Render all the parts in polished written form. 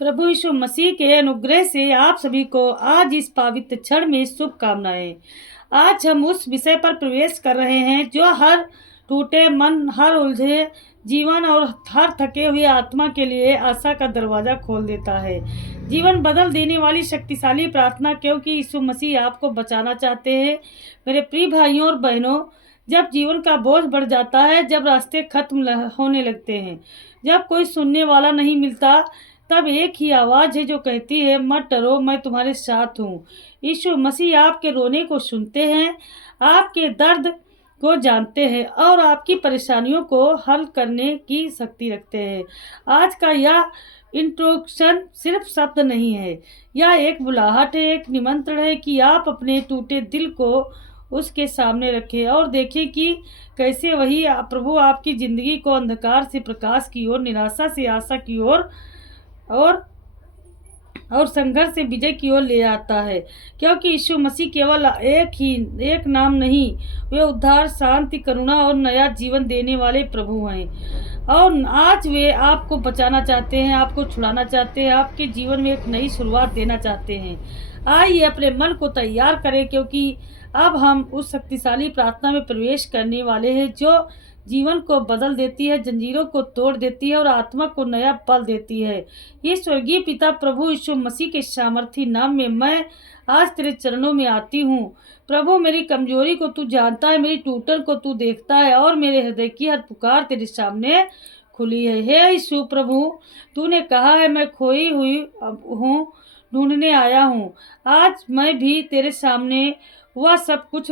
प्रभु यीशु मसीह के अनुग्रह से आप सभी को आज इस पवित्र क्षण में शुभकामनाएं। आज हम उस विषय पर प्रवेश कर रहे हैं जो हर टूटे मन, हर उलझे जीवन और हर थके हुए आत्मा के लिए आशा का दरवाजा खोल देता है। जीवन बदल देने वाली शक्तिशाली प्रार्थना, क्योंकि यीशु मसीह आपको बचाना चाहते हैं। मेरे प्रिय भाइयों और बहनों, जब जीवन का बोझ बढ़ जाता है, जब रास्ते खत्म होने लगते हैं, जब कोई सुनने वाला नहीं मिलता, तब एक ही आवाज़ है जो कहती है, मत डरो, मैं तुम्हारे साथ हूँ। यीशु मसीह आपके रोने को सुनते हैं, आपके दर्द को जानते हैं और आपकी परेशानियों को हल करने की शक्ति रखते हैं। आज का यह इंट्रोडक्शन सिर्फ शब्द नहीं है, यह एक बुलाहट है, एक निमंत्रण है कि आप अपने टूटे दिल को उसके सामने रखें और देखें कि कैसे वही प्रभु आपकी ज़िंदगी को अंधकार से प्रकाश की ओर, निराशा से आशा की ओर और संघर्ष से विजय की ओर ले आता है। क्योंकि यीशु मसीह केवल एक नाम नहीं, वे उद्धार, शांति, करुणा और नया जीवन देने वाले प्रभु हैं। और आज वे आपको बचाना चाहते हैं, आपको छुड़ाना चाहते हैं, आपके जीवन में एक नई शुरुआत देना चाहते हैं। आइए अपने मन को तैयार करें, क्योंकि अब हम उस शक्तिशाली प्रार्थना में प्रवेश करने वाले हैं जो जीवन को बदल देती है, जंजीरों को तोड़ देती है और आत्मा को नया बल देती है। ये स्वर्गीय पिता प्रभु यीशु मसीह के सामर्थी नाम में मैं आज तेरे चरणों में आती हूँ। प्रभु, मेरी कमजोरी को तू जानता है, मेरी टूटन को तू देखता है और मेरे हृदय की हर पुकार तेरे सामने खुली है। हे यीशु प्रभु, तूने कहा है, मैं खोई हुई हूँ, ढूंढने आया हूँ। आज मैं भी तेरे सामने वह सब कुछ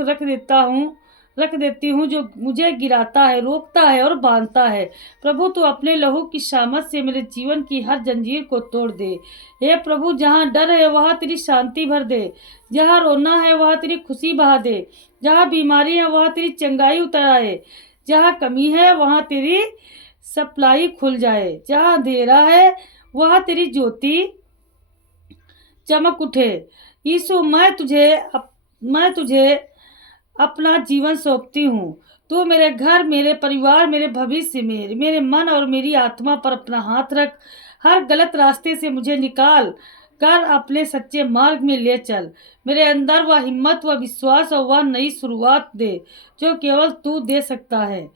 रख देती हूँ जो मुझे गिराता है, रोकता है और बांधता है। प्रभु, तू अपने लहू की शामत से मेरे जीवन की हर जंजीर को तोड़ दे। हे प्रभु, जहाँ डर है वहाँ तेरी शांति भर दे, जहाँ रोना है वहाँ तेरी खुशी बहा दे, जहाँ बीमारी है वहाँ तेरी चंगाई उतर आए, जहाँ कमी है वहाँ तेरी सप्लाई खुल जाए, जहाँ अंधेरा है वहाँ तेरी ज्योति चमक उठे। यीशु, मैं तुझे अपना जीवन सौंपती हूँ। तू मेरे घर, मेरे परिवार, मेरे भविष्य, मेरे मन और मेरी आत्मा पर अपना हाथ रख। हर गलत रास्ते से मुझे निकाल कर अपने सच्चे मार्ग में ले चल। मेरे अंदर वह हिम्मत, वह विश्वास और वह नई शुरुआत दे जो केवल तू दे सकता है।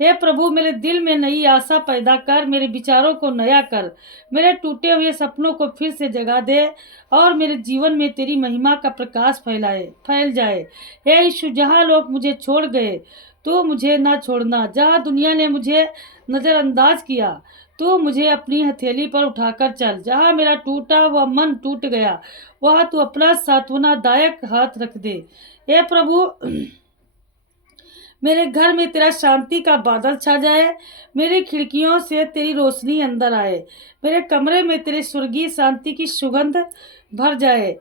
हे प्रभु, मेरे दिल में नई आशा पैदा कर, मेरे विचारों को नया कर, मेरे टूटे हुए सपनों को फिर से जगा दे और मेरे जीवन में तेरी महिमा का प्रकाश फैल जाए। हे यीशु, जहाँ लोग मुझे छोड़ गए, तू मुझे ना छोड़ना। जहाँ दुनिया ने मुझे नज़रअंदाज किया, तू मुझे अपनी हथेली पर उठाकर चल। जहाँ मेरा टूटा हुआ मन टूट गया, वहाँ तू अपना सांत्वनादायक हाथ रख दे। हे प्रभु, मेरे घर में तेरा शांति का बादल छा जाए, मेरी खिड़कियों से तेरी रोशनी अंदर आए, मेरे कमरे में तेरे स्वर्गीय शांति की सुगंध भर जाए,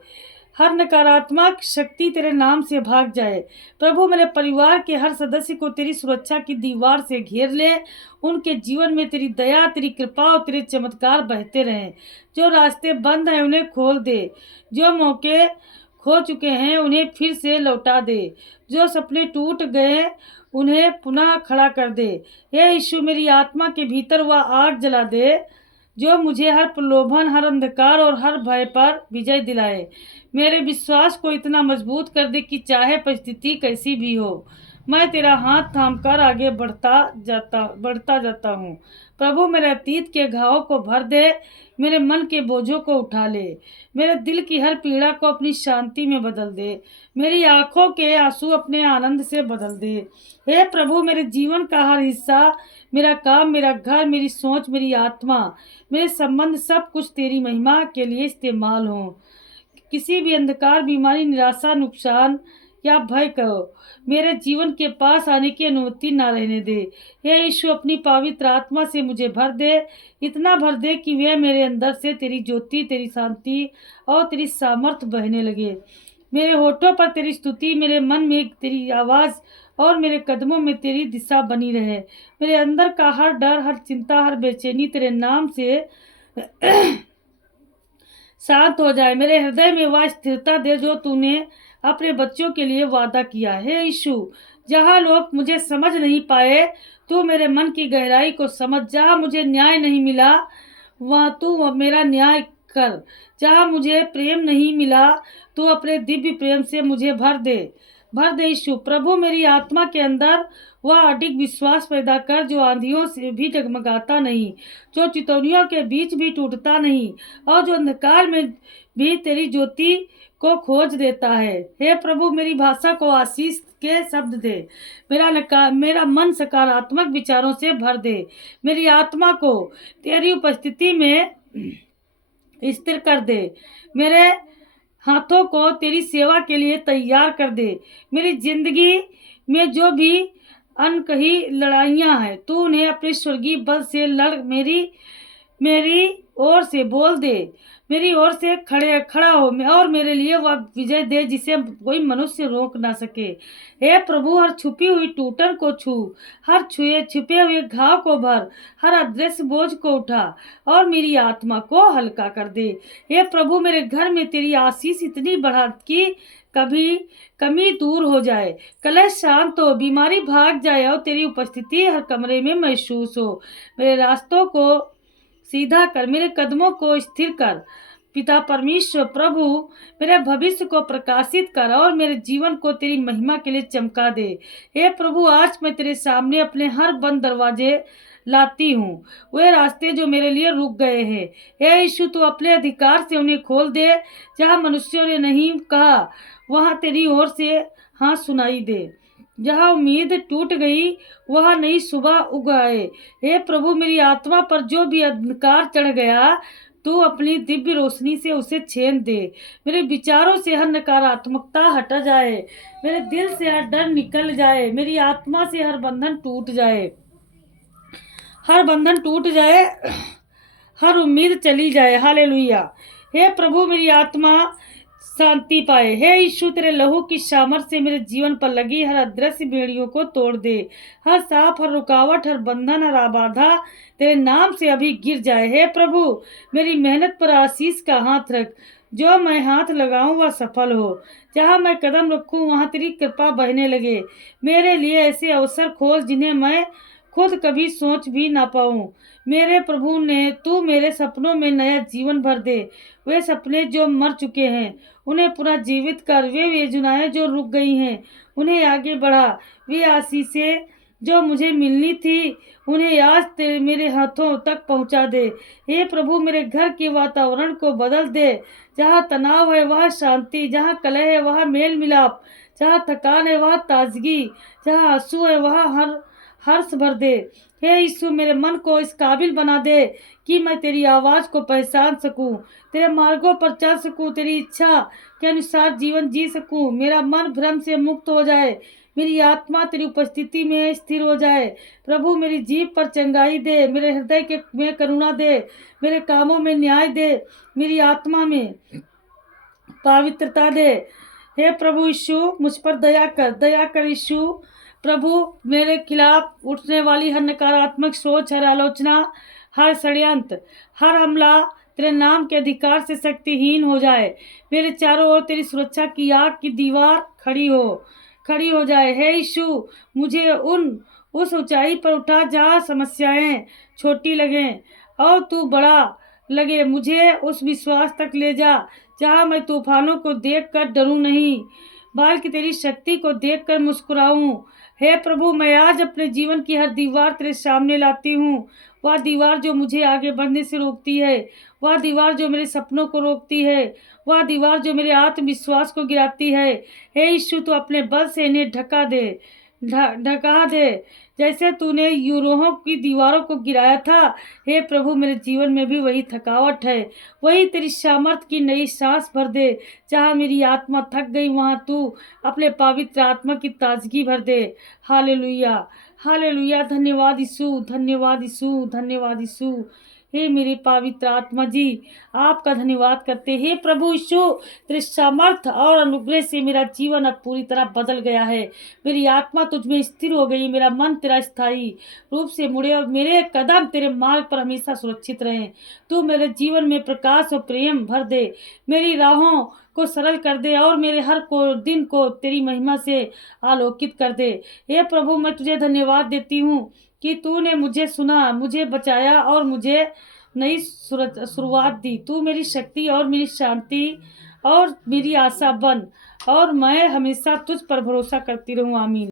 हर नकारात्मक शक्ति तेरे नाम से भाग जाए। प्रभु, मेरे परिवार के हर सदस्य को तेरी सुरक्षा की दीवार से घेर ले। उनके जीवन में तेरी दया, तेरी कृपा और तेरे चमत्कार बहते रहें। जो रास्ते बंद हैं उन्हें खोल दे, जो मौके खो चुके हैं उन्हें फिर से लौटा दे, जो सपने टूट गए उन्हें पुनः खड़ा कर दे। हे यीशु, मेरी आत्मा के भीतर वह आग जला दे जो मुझे हर प्रलोभन, हर अंधकार और हर भय पर विजय दिलाए। मेरे विश्वास को इतना मजबूत कर दे कि चाहे परिस्थिति कैसी भी हो, मैं तेरा हाथ थामकर आगे बढ़ता जाता हूँ। प्रभु, मेरे अतीत के घावों को भर दे, मेरे मन के बोझों को उठा ले, मेरे दिल की हर पीड़ा को अपनी शांति में बदल दे, मेरी आंखों के आंसू अपने आनंद से बदल दे। हे प्रभु, मेरे जीवन का हर हिस्सा, मेरा काम, मेरा घर, मेरी सोच, मेरी आत्मा, मेरे संबंध, सब कुछ तेरी महिमा के लिए इस्तेमाल हो। किसी भी अंधकार, बीमारी, निराशा, नुकसान या भय को मेरे जीवन के पास आने की अनुमति ना रहने दे। हे यीशु, अपनी पवित्र आत्मा से मुझे भर दे, इतना भर दे कि वह मेरे अंदर से तेरी ज्योति, तेरी शांति और तेरी सामर्थ बहने लगे। मेरे होठों पर तेरी स्तुति, मेरे मन में तेरी आवाज़ और मेरे कदमों में तेरी दिशा बनी रहे। मेरे अंदर का हर डर, हर चिंता, हर बेचैनी तेरे नाम से शांत हो जाए। मेरे हृदय में वह स्थिरता दे जो तूने अपने बच्चों के लिए वादा किया है। हे यीशु, जहाँ लोग मुझे समझ नहीं पाए, तू मेरे मन की गहराई को समझ। जहाँ मुझे न्याय नहीं मिला, वहाँ तू मेरा न्याय कर। जहाँ मुझे प्रेम नहीं मिला, तू अपने दिव्य प्रेम से मुझे भर दे यीशु। प्रभु मेरी आत्मा के अंदर वह अडिग विश्वास पैदा कर जो आंधियों से भी डगमगाता नहीं, जो चितौनियों के बीच भी टूटता नहीं, और जो अंधकार में भी तेरी ज्योति को खोज देता है। हे प्रभु, मेरी भाषा को आशीष के शब्द दे। मेरा मन सकारात्मक विचारों से भर दे। मेरी आत्मा को तेरी उपस्थिति में स्थिर कर दे। मेरे हाथों को तेरी सेवा के लिए तैयार कर दे। मेरी जिंदगी में जो भी अनकही लड़ाइयाँ हैं, तू उन्हें अपने स्वर्गीय बल से लड़ मेरी ओर से बोल दे। मेरी ओर से खड़ा हो और मेरे लिए वह विजय दे जिसे कोई मनुष्य रोक ना सके। हे प्रभु, हर छुपी हुई टूटन को छू, हर छुपे हुए घाव को भर, हर अदृश्य बोझ को उठा और मेरी आत्मा को हल्का कर दे। हे प्रभु, मेरे घर में तेरी आशीष इतनी बढ़ा कि कभी कमी दूर हो जाए, कलह शांत हो, बीमारी भाग जाए और तेरी उपस्थिति हर कमरे में महसूस हो। मेरे रास्तों को सीधा कर, मेरे कदमों को स्थिर कर। पिता परमेश्वर प्रभु, मेरे भविष्य को प्रकाशित कर और मेरे जीवन को तेरी महिमा के लिए चमका दे। हे प्रभु, आज मैं तेरे सामने अपने हर बंद दरवाजे लाती हूँ, वे रास्ते जो मेरे लिए रुक गए हैं। हे यीशु, तू अपने अधिकार से उन्हें खोल दे। जहाँ मनुष्यों ने नहीं कहा, वहाँ तेरी ओर से हाँ सुनाई दे। जहाँ उम्मीद टूट गई, वहाँ नई सुबह उग आए। हे प्रभु, मेरी आत्मा पर जो भी अंधकार चढ़ गया, तू अपनी दिव्य रोशनी से उसे छेन दे। मेरे विचारों से हर नकारात्मकता हट जाए, मेरे दिल से हर डर निकल जाए, मेरी आत्मा से हर बंधन टूट जाए, हर उम्मीद चली जाए। हालेलुया। हे प्रभु, मेरी आत्मा शांति पाए। हे यीशु, तेरे लहू की सामर्थ से मेरे जीवन पर लगी हर अदृश्य बेड़ियों को तोड़ दे। हर सांप, हर रुकावट, हर बंधन, हर बाधा तेरे नाम से अभी गिर जाए। हे प्रभु, मेरी मेहनत पर आशीष का हाथ रख। जो मैं हाथ लगाऊं वह सफल हो, जहाँ मैं कदम रखूं वहाँ तेरी कृपा बहने लगे। मेरे लिए ऐसे अवसर खोल जिन्हें मैं खुद कभी सोच भी ना पाऊं। मेरे प्रभु ने तू मेरे सपनों में नया जीवन भर दे। वे सपने जो मर चुके हैं उन्हें पुनः जीवित कर, वे योजनाएं जो रुक गई हैं उन्हें आगे बढ़ा, वे आशीषें जो मुझे मिलनी थी उन्हें आज तेरे मेरे हाथों तक पहुंचा दे। हे प्रभु, मेरे घर के वातावरण को बदल दे। जहाँ तनाव है वहाँ शांति, जहाँ कलह है वहाँ मेल मिलाप, जहाँ थकान है वहाँ ताजगी, जहाँ आंसू है वहाँ हर्ष भर दे। हे यीशु, मेरे मन को इस काबिल बना दे कि मैं तेरी आवाज़ को पहचान सकूं, तेरे मार्गों पर चल सकूं, तेरी इच्छा के अनुसार जीवन जी सकूं। मेरा मन भ्रम से मुक्त हो जाए, मेरी आत्मा तेरी उपस्थिति में स्थिर हो जाए। प्रभु, मेरी जीभ पर चंगाई दे, मेरे हृदय में करुणा दे, मेरे कामों में न्याय दे, मेरी आत्मा में पवित्रता दे। हे प्रभु यीशु, मुझ पर दया कर यीशु। प्रभु, मेरे खिलाफ उठने वाली हर नकारात्मक सोच, हर आलोचना, हर षड्यंत्र, हर हमला तेरे नाम के अधिकार से शक्तिहीन हो जाए। मेरे चारों ओर तेरी सुरक्षा की आग की दीवार खड़ी हो जाए। हे यीशु, मुझे उस ऊंचाई पर उठा जहाँ समस्याएं छोटी लगें और तू बड़ा लगे। मुझे उस विश्वास तक ले जा जहाँ मैं तूफानों को देखकर डरूं नहीं, बल्कि तेरी शक्ति को देखकर मुस्कुराऊं। हे प्रभु, मैं आज अपने जीवन की हर दीवार तेरे सामने लाती हूँ। वह दीवार जो मुझे आगे बढ़ने से रोकती है, वह दीवार जो मेरे सपनों को रोकती है, वह दीवार जो मेरे आत्मविश्वास को गिराती है। हे यीशु, तू अपने बल से इन्हें ढका दे जैसे तूने यूरोहों की दीवारों को गिराया था। हे प्रभु, मेरे जीवन में भी वही थकावट है, वही तेरी सामर्थ की नई सांस भर दे। जहाँ मेरी आत्मा थक गई वहाँ तू अपने पवित्र आत्मा की ताजगी भर दे। Hallelujah, hallelujah. धन्यवाद यीशु, धन्यवाद यीशु, धन्यवाद यीशु। हे मेरे पवित्र आत्मा जी, आपका धन्यवाद करते। हे प्रभु यीशु, तेरे सामर्थ और अनुग्रह से मेरा जीवन अब पूरी तरह बदल गया है। मेरी आत्मा तुझ में स्थिर हो गई, मेरा मन तेरा स्थायी रूप से मुड़े और मेरे कदम तेरे मार्ग पर हमेशा सुरक्षित रहें। तू मेरे जीवन में प्रकाश और प्रेम भर दे, मेरी राहों को सरल कर दे और मेरे हर दिन को तेरी महिमा से आलोकित कर दे। हे प्रभु, मैं तुझे धन्यवाद देती हूँ कि तूने मुझे सुना, मुझे बचाया और मुझे नई शुरुआत दी। तू मेरी शक्ति और मेरी शांति और मेरी आशा बन, और मैं हमेशा तुझ पर भरोसा करती रहूं। आमीन।